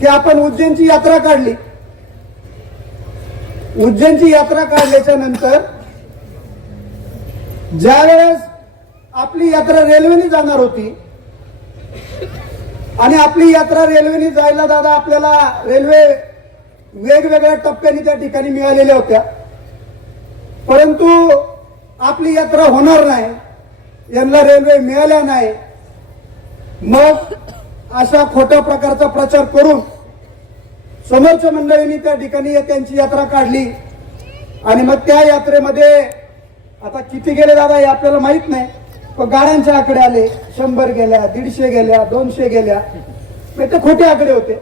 की आपण उज्जैनची यात्रा काढली. उज्जैनची यात्रा काढल्याच्या नंतर ज्या वेळेस आपली यात्रा रेल्वेने जाणार होती आणि आपली यात्रा रेल्वेने जायला दादा आपल्याला रेल्वे वेगवेगळ्या टप्प्याने त्या ठिकाणी मिळालेल्या होत्या, परंतु आपली यात्रा होणार नाही, यांना रेल्वे मिळाल्या नाही. मग अशा खोट्या प्रकारचा प्रचार करून समोरच्या मंडळींनी त्या ठिकाणी त्यांची यात्रा काढली आणि मग त्या यात्रेमध्ये आता किती गेले दादा हे आपल्याला माहित नाही, पण गाड्यांचे आकडे आले, 100 गेल्या, 150 गेल्या, 200 गेल्या, ते खोटे आकडे होते.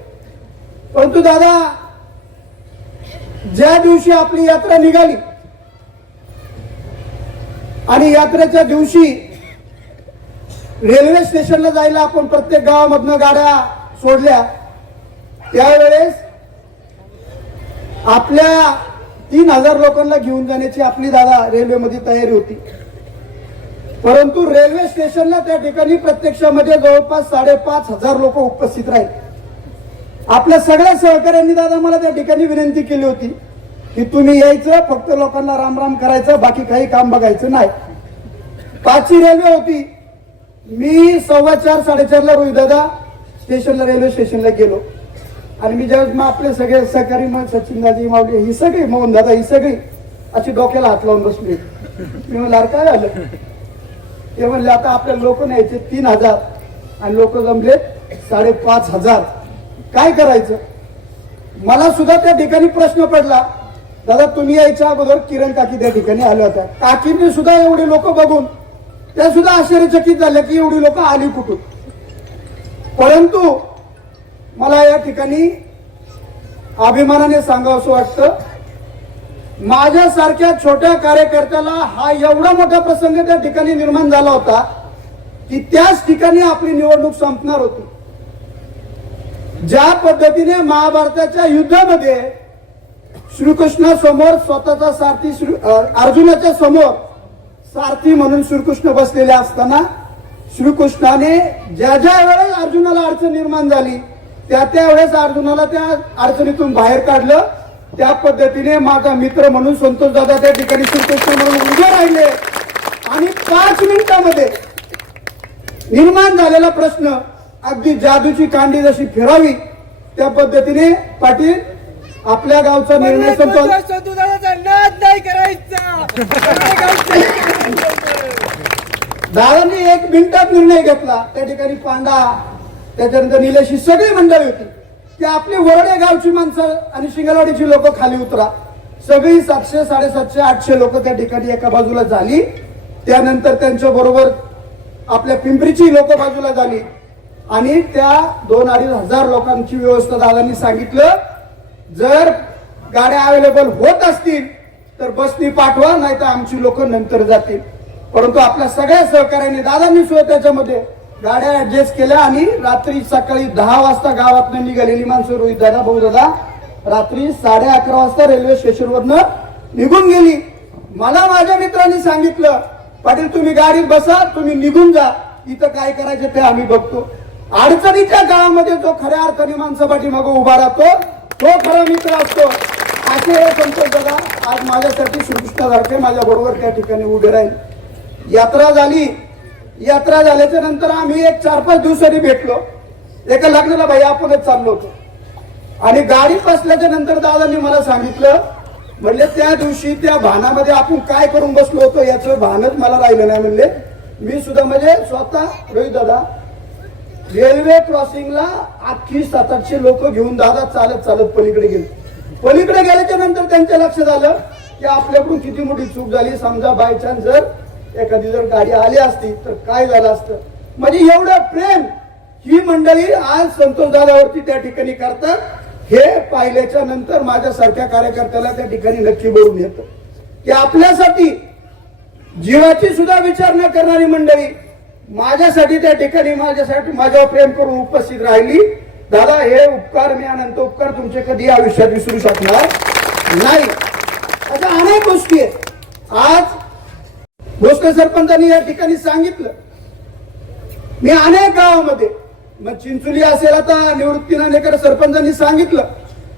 परंतु दादा ज्या दिवशी आपली यात्रा निघाली आणि यात्रेच्या दिवशी रेल्वे स्टेशनला जायला आपण प्रत्येक गावामधनं गाड्या सोडल्या, त्यावेळेस आपल्या 3000 लोकांना घेऊन जाण्याची आपली दादा रेल्वेमध्ये तयारी होती. परंतु रेल्वे स्टेशनला त्या ठिकाणी प्रत्यक्षामध्ये जवळपास 5500 लोक उपस्थित राहिले. आपल्या सगळ्या सहकाऱ्यांनी दादा मला त्या ठिकाणी विनंती केली होती की तुम्ही यायचं, फक्त लोकांना राम राम करायचं, बाकी काही काम बघायचं नाही. 5ची रेल्वे होती. मी 4:15 4:30ला रोहित दादा स्टेशनला रेल्वे स्टेशनला गेलो आणि मी ज्यावेळेस मग आपले सगळे सहकारी मग सचिन दादी मावले ही सगळी मोहन दादा ही सगळी अशी डोक्याला हात लावून बसली. मी म्हणलं काय झालं? ते म्हणले आता आपल्या लोक न्यायचे 3000 आणि लोक जमले 5500, काय करायचं? मला सुद्धा त्या ठिकाणी प्रश्न पडला. दादा तुम्ही यायच्या अगोदर किरण काकी त्या ठिकाणी आल्या होत्या, काकींनी सुद्धा एवढे लोक बघून त्या सुद्धा आश्चर्यचकित झाल्या की एवढी लोक आली कुठून. परंतु मला या ठिकाणी अभिमानाने सांगावंसं वाटतं, माझ्यासारख्या छोट्या कार्यकर्त्याला हा एवढा मोठा प्रसंग त्या ठिकाणी निर्माण झाला होता की त्याच ठिकाणी आपली निवडणूक संपणार होती. ज्या पद्धतीने महाभारताच्या युद्धामध्ये श्रीकृष्ण समोर स्वतःचा सारथी अर्जुनाच्या समोर सारथी म्हणून श्रीकृष्ण बसलेले असताना श्रीकृष्णाने ज्या ज्या वेळेस अर्जुनाला अडचण निर्माण झाली त्या वेळेस अर्जुनाला त्या अडचणीतून बाहेर काढलं, त्या पद्धतीने माझा मित्र म्हणून संतोष दादा त्या ठिकाणी श्रीकृष्ण म्हणून उभे राहिले आणि 5 मिनिटांमध्ये निर्माण झालेला प्रश्न अगदी जादूची कांडी जशी फिरावी त्या पद्धतीने पाटील आपल्या गावचा निर्णय नाही करायचा. दादांनी 1 मिनिटात निर्णय घेतला. त्या ठिकाणी पांडा त्याच्यानंतर निलेश ही सगळी मंडळी होती की आपली वरडे गावची माणसं आणि शिंगलवाडीची लोक खाली उतरा. सगळी 700 750 800 लोक त्या ठिकाणी एका बाजूला झाली. त्यानंतर त्यांच्या बरोबर आपल्या पिंपरीची लोक बाजूला झाली आणि त्या 2-2.5 लोकांची व्यवस्था दादांनी सांगितलं, जर गाड्या अवेलेबल होत असतील तर बसनी पाठवा, नाही तर आमची लोक नंतर जातील. परंतु आपल्या सगळ्या सहकार्याने दादांनी सुद्धा त्याच्यामध्ये गाड्या ऍडजस्ट केल्या आणि रात्री सकाळी 10 वाजता गावातून निघालेली माणसं रोहित दादा भाऊ दादा रात्री 11:30 वाजता रेल्वे स्टेशनवरनं निघून गेली. मला माझ्या मित्रांनी सांगितलं, पाटील तुम्ही गाडीत बसा, तुम्ही निघून जा, इथं काय करायचं ते आम्ही बघतो. अडचणीच्या काळामध्ये जो खऱ्या अर्थाने माणसापाठी मागे उभा राहतो तो खरा मित्र असतो. असे हे संतोष दादा आज माझ्यासाठी श्रीकृष्णासारखे माझ्या बरोबर त्या ठिकाणी उभे राहील. यात्रा झाली. यात्रा झाल्याच्या नंतर आम्ही एक 4-5 दिवसांनी भेटलो. एका लग्नाला भाई आपणच चाललो होतो आणि गाडीत बसल्याच्या नंतर दादांनी मला सांगितलं, म्हणले त्या दिवशी त्या भानामध्ये आपण काय करून बसलो होतो याचं भानच मला राहिलं नाही. म्हणले मी सुद्धा म्हणजे स्वतः रोहित दादा रेल्वे क्रॉसिंगला अख्खी 700-800 लोक घेऊन दादा चालत चालत पलीकडे गेले. पलीकडे गेल्याच्या नंतर त्यांच्या लक्षात आलं की आपल्याकडून किती मोठी चूक झाली. समजा बाय चान्स जर एखादी जर गाडी आली असती तर काय झालं असतं. म्हणजे एवढं प्रेम ही मंडळी आज संतोष दादावरती त्या ठिकाणी करतात. हे पाहिल्याच्या नंतर माझ्यासारख्या कार्यकर्त्याला त्या ठिकाणी नक्की बघून येतं की आपल्यासाठी जीवाची सुद्धा विचार न करणारी मंडळी माझ्यासाठी त्या ठिकाणी माझ्यासाठी माझ्यावर प्रेम करून उपस्थित राहिली. दादा हे उपकार मी अनंत उपकार तुमचे कधी आयुष्यात विसरू शकणार नाही. अशा अनेक गोष्टी आहेत. आज भोसले सरपंचांनी या ठिकाणी सांगितलं, मी अनेक गावामध्ये मग चिंचोली असेल, आता निवृत्ती नाणेकर सरपंचांनी सांगितलं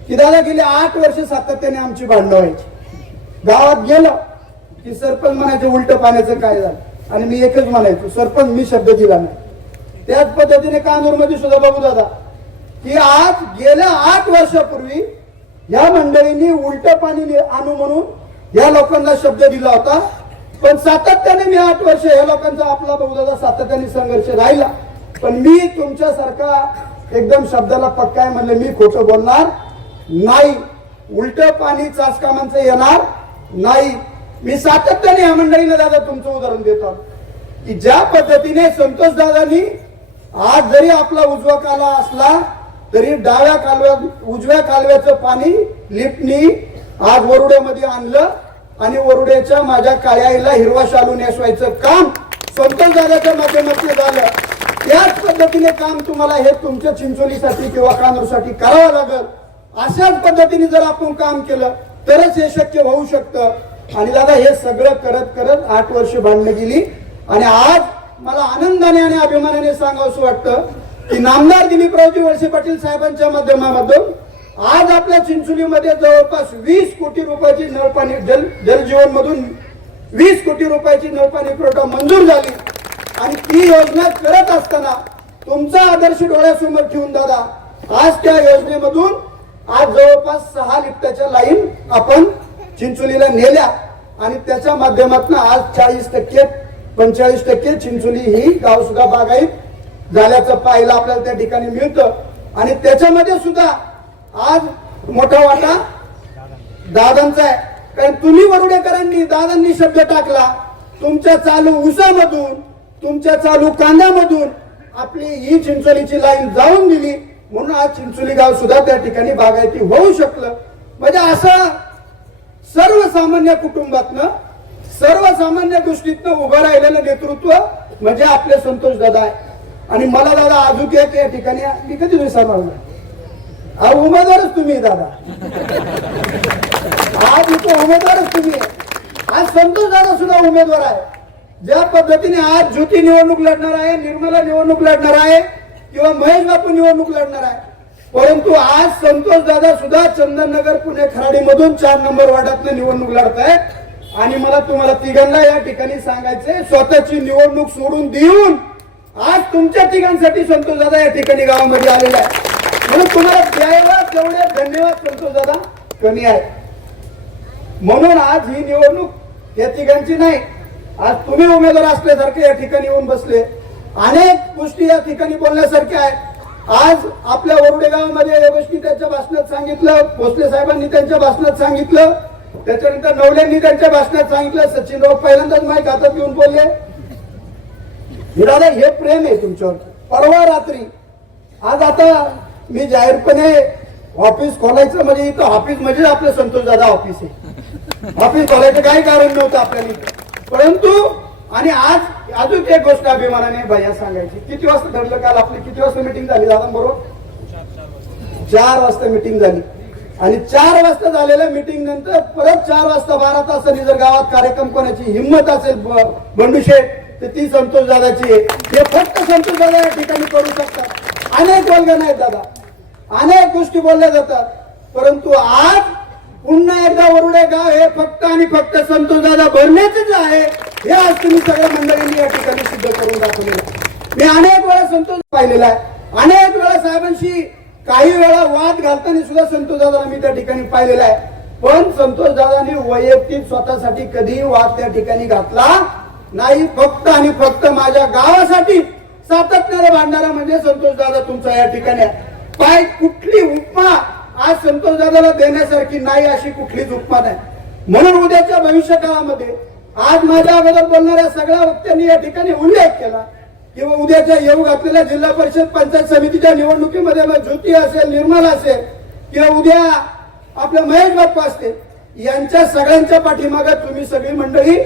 की दादा गेली 8 वर्ष सातत्याने आमची भांडणं व्हायची. गावात गेलं की सरपंच म्हणायचे उलट पाण्याचं काय झालं, आणि मी एकच म्हणायचो सरपंच मी शब्द दिला नाही. त्याच पद्धतीने कानूरमध्ये सुद्धा बघू दादा की आज गेल्या 8 वर्षापूर्वी या मंडळींनी उलट पाणी आणू म्हणून या लोकांना शब्द दिला होता, पण सातत्याने मी 8 वर्ष या लोकांचा आपला बघू दादा सातत्याने संघर्ष राहिला. पण मी तुमच्यासारखा एकदम शब्दाला पक्का आहे म्हणलं मी खोटं बोलणार नाही, उलट पाणी चासकामांचं येणार नाही. मी सातत्याने या मंडळीला दादा तुमचं उदाहरण देतो की ज्या पद्धतीने संतोष दादांनी आज जरी आपला उजवा कालवा असला तरी डाव्या कालव्यात उजव्या कालव्याचं पाणी लिफ्टनी आज वरुड्यामध्ये आणलं आणि वरुड्याच्या माझ्या काळ्याईला हिरवा शालू नेसवायचं काम संतोष दादाच्या माध्यमातून झालं. त्याच पद्धतीने काम तुम्हाला हे तुमच्या चिंचोलीसाठी किंवा कानूरसाठी करावं लागेल. अशाच पद्धतीने जर आपण काम केलं तरच हे शक्य होऊ शकतं. आणि दादा हे सगळं करत करत 8 वर्ष भांडणं गेली आणि आज मला आनंदाने आणि अभिमानाने सांगावंसं वाटतं की नामदार दिलीपरावजी वळसे पाटील साहेबांच्या माध्यमातून आज आपल्या चिंचोलीमध्ये जवळपास 20 कोटी रुपयाची नळपाणी जलजीवन मधून 20 कोटी रुपयाची नळपाणी पुरवठा मंजूर झाली. आणि ती योजना करत असताना तुमचा आदर्श डोळ्यासमोर ठेवून दादा आज त्या योजनेमधून आज जवळपास 6 लिफ्टाच्या लाईन आपण चिंचोलीला नेल्या आणि त्याच्या माध्यमातून आज 40% 45% चिंचोली ही गाव सुद्धा बागायत झाल्याचं पाहायला आपल्याला त्या ठिकाणी मिळतं. आणि त्याच्यामध्ये सुद्धा आज मोठा वाटा दादांचा आहे, कारण तुम्ही वरुडेकरांनी दादांनी शब्द टाकला तुमच्या चालू ऊसामधून तुमच्या चालू कांद्यामधून आपली ही चिंचोलीची लाईन जाऊन दिली म्हणून आज चिंचोली गाव सुद्धा त्या ठिकाणी बागायती होऊ शकलं. म्हणजे असं सर्वसामान्य कुटुंबातनं सर्वसामान्य गोष्टीतनं उभं राहिलेलं नेतृत्व म्हणजे आपले संतोष दादा आहे. आणि मला दादा अजून एक या ठिकाणी मी कधी विसरणार उमेदवारच तुम्ही दादा, आज इथं उमेदवारच तुम्ही. आज संतोष दादा सुद्धा उमेदवार आहे. ज्या पद्धतीने आज ज्योती निवडणूक लढणार आहे, निर्मला निवडणूक लढणार आहे किंवा महेश बापू निवडणूक लढणार आहे, परंतु आज संतोष दादा सुद्धा चंदननगर पुणे खराडी मधून 4 नंबर वार्डातनं निवडणूक लढत आहे. आणि मला तुम्हाला तिघांना या ठिकाणी सांगायचंय स्वतःची निवडणूक सोडून देऊन आज तुमच्या तिघांसाठी संतोष दादा या ठिकाणी गावामध्ये आलेला आहे. म्हणून तुम्हाला द्यायला तेवढे धन्यवाद संतोष दादा कमी आहे. म्हणून आज ही निवडणूक या तिघांची नाही, आज तुम्ही उमेदवार असल्यासारखे या ठिकाणी येऊन बसले. अनेक गोष्टी या ठिकाणी बोलण्यासारख्या आहे. आज आपल्या वरुडे गावामध्ये या गोष्टी त्यांच्या भाषणात सांगितलं, भोसले साहेबांनी त्यांच्या भाषणात सांगितलं, त्याच्यानंतर नवल्यांनी त्यांच्या भाषणात सांगितलं, सचिनराव पहिल्यांदाच माईक हातात घेऊन बोलले. दादा हे प्रेम आहे तुमच्यावर. परवा रात्री आज आता मी जाहीरपणे ऑफिस खोलायचं म्हणजे इथं ऑफिस म्हणजे आपलं संतोष दादा ऑफिस आहे. ऑफिस खोलायचं काही कारण नव्हतं आपल्याला, परंतु आणि आज अजून एक गोष्ट अभिमानाने भैया सांगायची. किती वाजता ठरलं काल आपली, किती वाजता मिटिंग झाली दादा बरोबर? 4 वाजता मिटिंग झाली. आणि 4 वाजता झालेल्या मिटिंग नंतर परत 4 वाजता 12 तासांनी जर गावात कार्यक्रम कोणाची हिंमत असेल बंडूशेठ तर ती संतोष दादाची आहे. हे फक्त संतोष दादा या ठिकाणी करू शकतात. अनेक वल्गना आहेत दादा, अनेक गोष्टी बोलल्या जातात, परंतु आज पुन्हा एकदा वरुडे गाव हे फक्त आणि फक्त संतोष दादा भरण्याचेच आहे. हे आज तुम्ही सगळ्या मंडळींनी या ठिकाणी सिद्ध करून दाखवलेलं आहे. मी अनेक वेळा संतोष पाहिलेला आहे, अनेक वेळा साहेबांशी काही वेळा वाद घालताना सुद्धा संतोष दादाला मी त्या ठिकाणी पाहिलेला आहे. पण संतोष दादांनी वैयक्तिक स्वतःसाठी कधीही वाद त्या ठिकाणी घातला नाही. फक्त आणि फक्त माझ्या गावासाठी सातत्याने भांडणारा म्हणजे संतोष दादा तुमचा या ठिकाणी आहे. काय कुठली उपमा आज संतोष दादाला देण्यासारखी नाही अशी कुठलीच उपमा नाही. म्हणून उद्याच्या भविष्य काळामध्ये आज माझ्या अगोदर बोलणाऱ्या सगळ्या वक्त्यांनी या ठिकाणी उल्लेख केला किंवा उद्याच्या येऊ घातलेल्या जिल्हा परिषद पंचायत समितीच्या निवडणुकीमध्ये ज्योती असेल, निर्मला असेल किंवा उद्या आपल्या महेश बाप्पा असते, यांच्या सगळ्यांच्या पाठीमागे तुम्ही सगळी मंडळी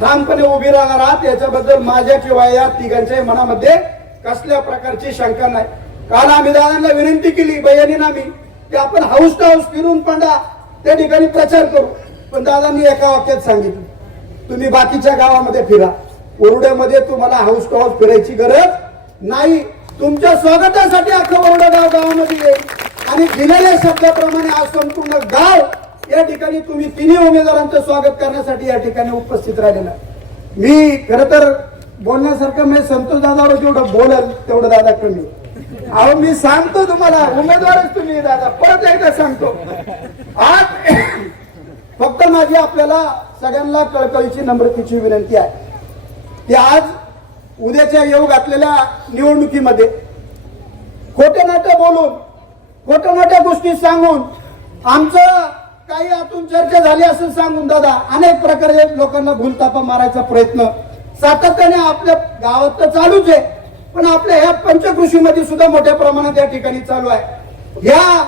ठामपणे उभी राहणार आहात. याच्याबद्दल माझ्या किंवा या तिघांच्या मनामध्ये कसल्या प्रकारची शंका नाही. काल आम्ही दादांना विनंती केली बहिणींनी आम्ही की आपण हाऊस टू हाऊस फिरून पंडा त्या ठिकाणी प्रचार करू, पण दादांनी एका वाक्यात सांगितलं तुम्ही बाकीच्या गावामध्ये फिरा, वरुड्यामध्ये तुम्हाला हाऊस टू हाऊस फिरायची गरज नाही. तुमच्या स्वागतासाठी अख्खं वडगाव गावामध्ये येईल आणि दिलेल्या शब्दाप्रमाणे आज संपूर्ण गाव या ठिकाणी तुम्ही तिन्ही उमेदवारांचं स्वागत करण्यासाठी या ठिकाणी उपस्थित राहिलेला आहे. मी खरं तर बोलण्यासारखं मी संतोष दादावर जेवढं बोलल तेवढं दादा कमी. अहो मी सांगतो तुम्हाला उमेदवारच तुम्ही दादा, परत एकदा सांगतो. आज फक्त माझी आपल्याला सगळ्यांना कळकळीची नम्रतेची विनंती आहे की आज उद्याच्या येऊ घातलेल्या निवडणुकीमध्ये खोटे नाटं बोलून खोट्या मोठ्या गोष्टी सांगून आमचं काही आतून चर्चा झाली असं सांगून दादा अनेक प्रकारे लोकांना भूलतापा मारायचा प्रयत्न सातत्याने आपल्या गावात तर चालूच आहे, पण आपल्या ह्या पंचकृषीमध्ये सुद्धा मोठ्या प्रमाणात या ठिकाणी चालू आहे. या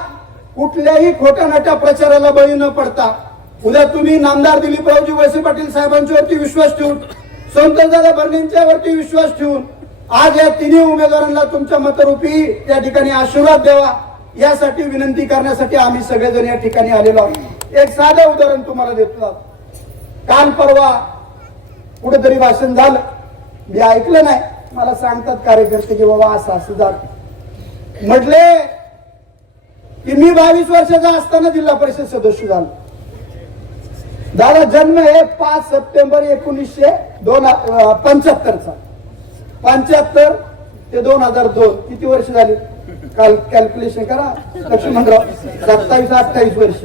कुठल्याही खोट्या नाट्या प्रचाराला बळी न पडता उद्या तुम्ही नामदार दिलीपरावजी वळसे पाटील साहेबांच्यावरती विश्वास ठेवून संतोषदादा भरणेंच्या वरती विश्वास ठेवून आज या तिन्ही उमेदवारांना तुमच्या मतरूपी त्या ठिकाणी आशीर्वाद द्यावा यासाठी विनंती करण्यासाठी आम्ही सगळेजण या ठिकाणी आलेलो आहोत. एक साधं उदाहरण तुम्हाला देतो. काल परवा कुठेतरी भाषण झालं, मी ऐकलं नाही, मला सांगतात कार्यकर्ते की बाबा असं झालं. म्हटले की मी 22 वर्षाचा असताना जिल्हा परिषद सदस्य झालो. दादा जन्म आहे 5 सप्टेंबर 1975 चा. 75 ते 2002 किती वर्ष झाली? काल कॅल्क्युलेशन करा लक्ष्मणराव. 27-28 वर्ष.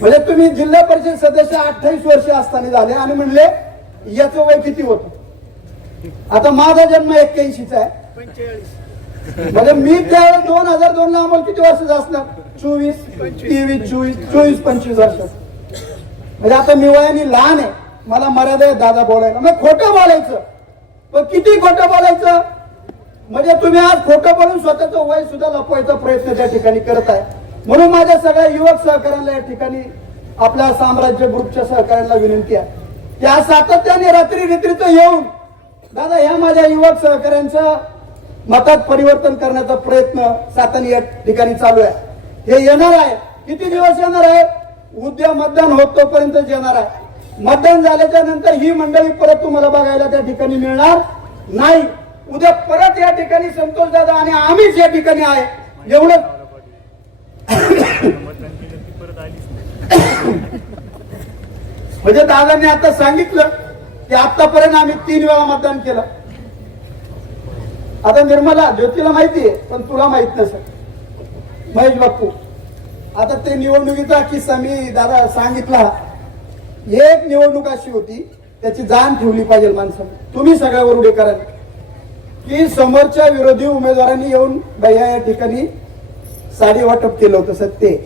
म्हणजे तुम्ही जिल्हा परिषद सदस्य 28 वर्ष असताना झाले आणि म्हणले याचं वय किती होतं. आता माझा जन्म 81 चा आहे. 45. म्हणजे मी त्यावेळेस 2002 ला आम्हाला किती वर्षाचं असणार? 24, 25 वर्ष. म्हणजे आता मी वयाने लहान आहे, मला मर्यादा आहे दादा बोलायला. मग खोटं बोलायचं, पण किती खोटं बोलायचं? म्हणजे तुम्ही आज खोटं बोलून स्वतःचं वय सुद्धा लपवायचा प्रयत्न त्या ठिकाणी करत आहे. म्हणून माझ्या सगळ्या युवक सहकाऱ्यांना या ठिकाणी आपल्या साम्राज्य ग्रुपच्या सहकाऱ्यांना विनंती आहे की आज सातत्याने रात्रीचं येऊन दादा ह्या माझ्या युवक सहकाऱ्यांच्या मतात परिवर्तन करण्याचा प्रयत्न सातत्याने या ठिकाणी चालू आहे. हे येणार आहे. किती दिवस येणार आहे? उद्या मतदान होत तोपर्यंत येणार आहे. मतदान झाल्याच्या नंतर ही मंडळी परत तुम्हाला बघायला त्या ठिकाणी मिळणार नाही. उद्या परत या ठिकाणी संतोष दादा आणि आम्हीच या ठिकाणी आहे एवढं. म्हणजे दादांनी आता सांगितलं की आतापर्यंत आम्ही 3 वेळा मतदान केलं. आता निर्मला ज्योतीला माहिती आहे, पण तुला माहित नसेल. महेश बापू आता ते निवडणुकीचा किस्सा मी दादा सांगितला. एक निवडणूक अशी होती त्याची जाण ठेवली पाहिजे माणसाने. तुम्ही सगळ्यावर उडे कराल की समोरच्या विरोधी उमेदवारांनी येऊन भैया या ठिकाणी साडी वाटप केलं होतं सत्य.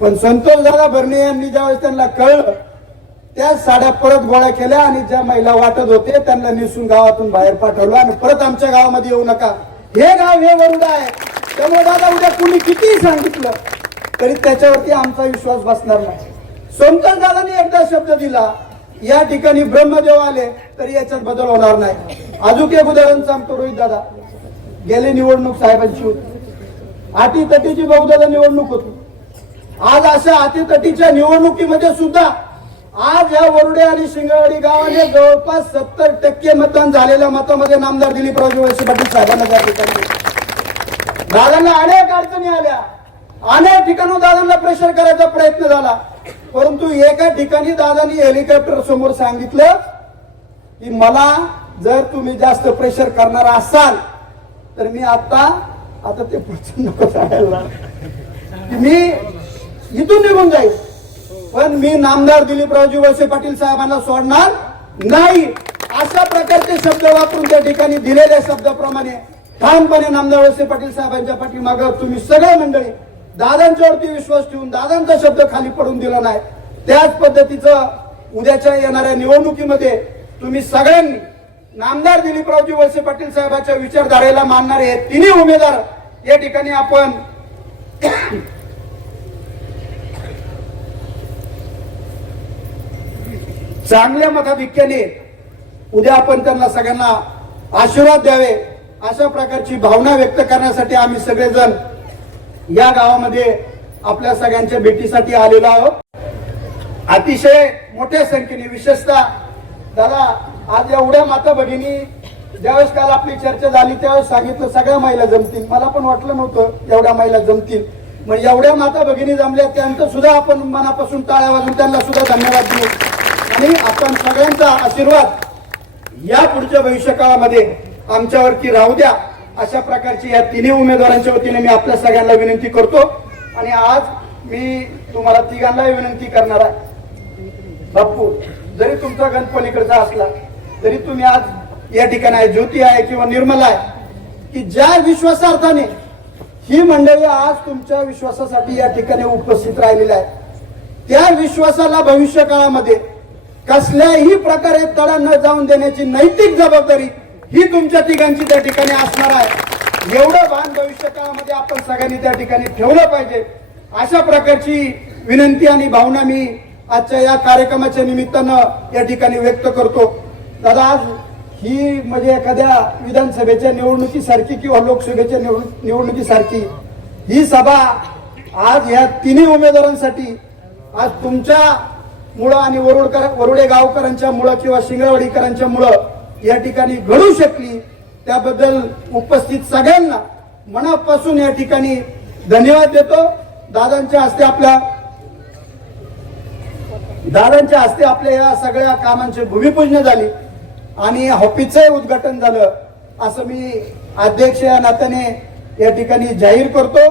पण संतोष दादा भरणे यांनी ज्यावेळेस त्यांना कळलं त्या साड्या परत गोळा केल्या आणि ज्या महिला वाटत होते त्यांना निसून गावातून बाहेर पाठवलं आणि परत आमच्या गावामध्ये येऊ नका. हे गाव हे वरुडा आहे. त्यामुळे दादा उद्या कुणी कितीही सांगितलं तरी त्याच्यावरती आमचा विश्वास बसणार नाही. संतोष दादांनी एकदा शब्द दिला या ठिकाणी ब्रह्मदेव आले तरी याच्यात बदल होणार नाही. अजून एक उदाहरण सांगतो. रोहित दादा गेली निवडणूक साहेबांची होती. अटीतटीची बहुदादा निवडणूक होती. आज अशा अटीतटीच्या निवडणुकीमध्ये सुद्धा आज या वरुडे आणि शिंगवाडी गावाने जवळपास 70% मतदान झालेल्या मतामध्ये नामदार दिलीपरावजी वळसे पाटील साहेबांना त्या ठिकाणी. दादांना अनेक अडचणी आल्या, अनेक ठिकाणून दादांना प्रेशर करायचा प्रयत्न झाला, परंतु एका ठिकाणी दादांनी हेलिकॉप्टर समोर सांगितलं की मला जर तुम्ही जास्त प्रेशर करणार असाल तर मी आता ते पुढचं नको सांगायला की मी इथून निघून जाईल, पण मी नामदार दिलीपरावजी वळसे पाटील साहेबांना सोडणार नाही. अशा प्रकारचे शब्द वापरून त्या ठिकाणी दिलेल्या शब्दाप्रमाणे ठामपणे नामदार वळसे पाटील साहेबांच्या पाठीमागे तुम्ही सगळे मंडळी दादांच्यावरती विश्वास ठेवून दादांचा शब्द खाली पडून दिला नाही. त्याच पद्धतीचं उद्याच्या येणाऱ्या निवडणुकीमध्ये तुम्ही सगळ्यांनी नामदार दिलीपरावजी वळसे पाटील साहेबांच्या विचारधारेला मानणारे हे तिन्ही उमेदवार या ठिकाणी आपण चांगल्या मताधिक्याने उद्या आपण त्यांना सगळ्यांना आशीर्वाद द्यावे अशा प्रकारची भावना व्यक्त करण्यासाठी आम्ही सगळेजण या गावामध्ये आपल्या सगळ्यांच्या भेटीसाठी आलेलो आहोत. अतिशय मोठ्या संख्येने विशेषतः दादा आज एवढ्या माता भगिनी ज्यावेळेस काल आपली चर्चा झाली त्यावेळेस सांगितलं सगळ्या महिला जमतील. मला पण वाटलं नव्हतं एवढ्या महिला जमतील. मग एवढ्या माता भगिनी जमल्या त्यांचं सुद्धा आपण मनापासून टाळ्या वाजून त्यांना सुद्धा धन्यवाद देऊ आणि आपण सगळ्यांचा आशीर्वाद या पुढच्या भविष्यकाळामध्ये आमच्यावरती राहू द्या अशा प्रकारची या तिन्ही उमेदवारांच्या वतीने मी आपल्या सगळ्यांना विनंती करतो. आणि आज मी तुम्हाला तिघांनाही विनंती करणार आहे. बाप्पू जरी तुमचा गण पलीकडचा असला तरी तुम्ही आज या ठिकाणी आहे, ज्योती आहे किंवा निर्मला आहे की ज्या विश्वासार्थाने ही मंडळी आज तुमच्या विश्वासासाठी या ठिकाणी उपस्थित राहिलेली आहे त्या विश्वासाला भविष्य काळामध्ये कसल्याही प्रकारे तडा न जाऊन देण्याची नैतिक जबाबदारी ही तुमच्या तिघांची त्या ठिकाणी असणार आहे. एवढं भान भविष्य काळामध्ये आपण सगळ्यांनी त्या ठिकाणी ठेवलं पाहिजे अशा प्रकारची विनंती आणि भावना मी आजच्या या कार्यक्रमाच्या निमित्तानं या ठिकाणी व्यक्त करतो. दादा आज ही म्हणजे एखाद्या विधानसभेच्या निवडणुकीसारखी किंवा लोकसभेच्या निवडणुकीसारखी ही सभा आज या तिन्ही उमेदवारांसाठी आज तुमच्या मुळे आणि वरुडे गावकरांच्या मुळे किंवा शिंगरावाडीकरांच्या मुळे या ठिकाणी घडू शकली त्याबद्दल उपस्थित सगळ्यांना मनापासून या ठिकाणी धन्यवाद देतो. दादांच्या हस्ते आपल्या या सगळ्या कामांची भूमिपूजन झाली आणि ऑफिसचंही उद्घाटन झालं असं मी अध्यक्ष या नात्याने या ठिकाणी जाहीर करतो.